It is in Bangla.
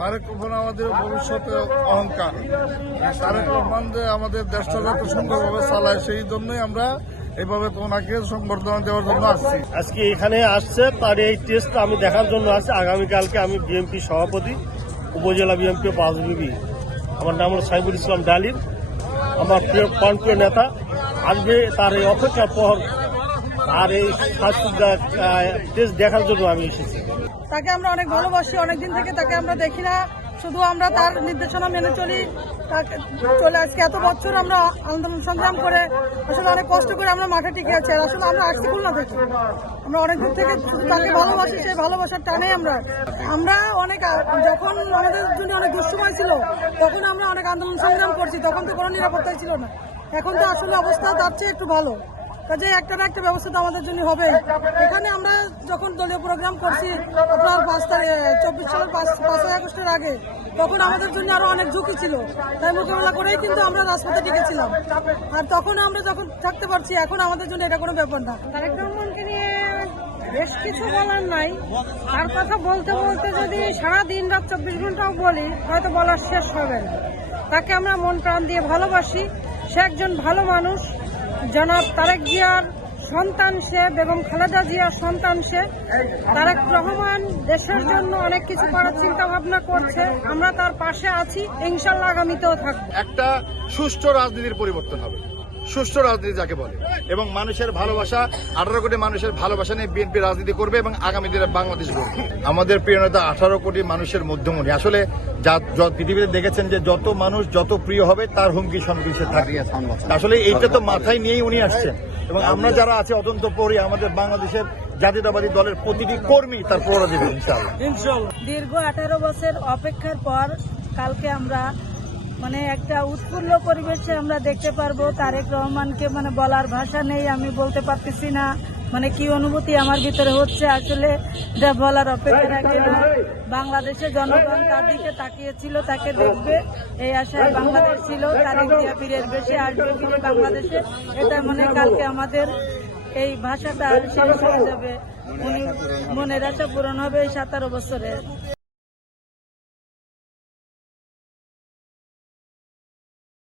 তারেক রহমান আমাদের ভবিষ্যতে অহংকার। তারেক রহমান যে আমাদের দেশটা যত সুন্দরভাবে চালায়, সেই জন্যই আমরা এইভাবে ওনাকে সংবর্ধনা দেওয়ার জন্য আসছি। আজকে এখানে আসছে তার এই টেস্ট আমি দেখার জন্য আসছি। আগামীকালকে আমি বিএনপি সভাপতি, উপজেলা বিএনপি পাঁচবিবি, আমার নাম হল সাইফুল ইসলাম ডালিম, আমার প্রিয় নেতা আসবে। তার এই অপেক্ষার পর আর এই টেস্ট দেখার জন্য আমি এসেছি। তাকে আমরা অনেক ভালোবাসি, অনেকদিন থেকে তাকে আমরা দেখি না, শুধু আমরা তার নির্দেশনা মেনে চলি। চলে আজকে এত বছর আমরা আন্দোলন সংগ্রাম করে আসলে অনেক কষ্ট করে আমরা মাঠে টিকে আছি। আর আসলে আমরা আসছি খুলনা থেকে, আমরা অনেকদিন থেকে তাকে ভালোবাসি, সেই ভালোবাসার টানেই আমরা অনেক, যখন আমাদের জন্য অনেক দুঃসময় ছিল তখন আমরা অনেক আন্দোলন সংগ্রাম করছি, তখন তো কোনো নিরাপত্তাই ছিল না। এখন তো আসলে অবস্থা তার চেয়ে একটু ভালো, কাজে একটা না একটা ব্যবস্থা তো আমাদের জন্য হবে। এখানে আমরা যখন দলীয় প্রোগ্রাম করছি আপনার 24 সালের 5ই আগস্টের আগে, তখন আমাদের জন্য আরো অনেক ঝুঁকি ছিল, তাই মোকাবেলা করেই কিন্তু আমরা রাজপথে টিকেছিলাম। আর তখন আমরা যখন থাকতে পারছি, এখন আমাদের জন্য এটা কোনো ব্যাপার না। তারেক রহমানকে নিয়ে বেশ কিছু বলার নাই, তার কথা বলতে বলতে যদি সারা দিন রাত 24 ঘন্টাও বলি হয়তো বলার শেষ হবে না। তাকে আমরা মন প্রাণ দিয়ে ভালোবাসি, সে একজন ভালো মানুষ। জনাব তারেক জিয়ার সন্তান সে, বেগম খালেদা জিয়ার সন্তান সে। তারেক রহমান দেশের জন্য অনেক কিছু করার চিন্তা ভাবনা করছে, আমরা তার পাশে আছি, ইনশাল্লাহ আগামীতেও থাকবো। একটা সুষ্ঠু রাজনীতির পরিবর্তন হবে, সুষ্ঠু রাজনীতি যাকে বলে, এবং মানুষের ভালোবাসা, 18 কোটি মানুষের ভালোবাসা নিয়ে বিএনপি রাজনীতি করবে এবং আগামী দিনে বাংলাদেশ গড়বে। আমাদের প্রিয় নেতা 18 কোটি মানুষের মধ্যমণি। আসলে পৃথিবীতে দেখেছেন যে যত মানুষ যত প্রিয় হবে তার হুমকি সন্ত্রাসে থাকে। আসলে এইটা তো মাথায় নিয়েই উনি আসছেন, এবং আমরা যারা আছে অত্যন্ত প্রহরী, আমাদের বাংলাদেশের জাতীয়তাবাদী দলের প্রতিটি কর্মী তার প্রহরা দেবে ইনশাআল্লাহ। দীর্ঘ 18 বছর অপেক্ষার পর কালকে আমরা একটা উৎফুল্ল পরিবেশে আমরা দেখতে পারবো তারেক রহমানকে। বলার ভাষা নেই, আমি বলতে পারতেছি না কি অনুভূতি আমার ভিতরে হচ্ছে, আসলে যা বলার অপেক্ষা রাখে না। বাংলাদেশের জনগণ তার দিকে তাকিয়েছিল, তাকে দেখবে এই আশায় বাংলাদেশ ছিল। তারেক জিয়া ফিরে বেশি আসবে, ফিরে বাংলাদেশে, এটা কালকে আমাদের এই ভাষাটা শেষ হয়ে যাবে, মনের আশা পূরণ হবে এই 17 বছরে।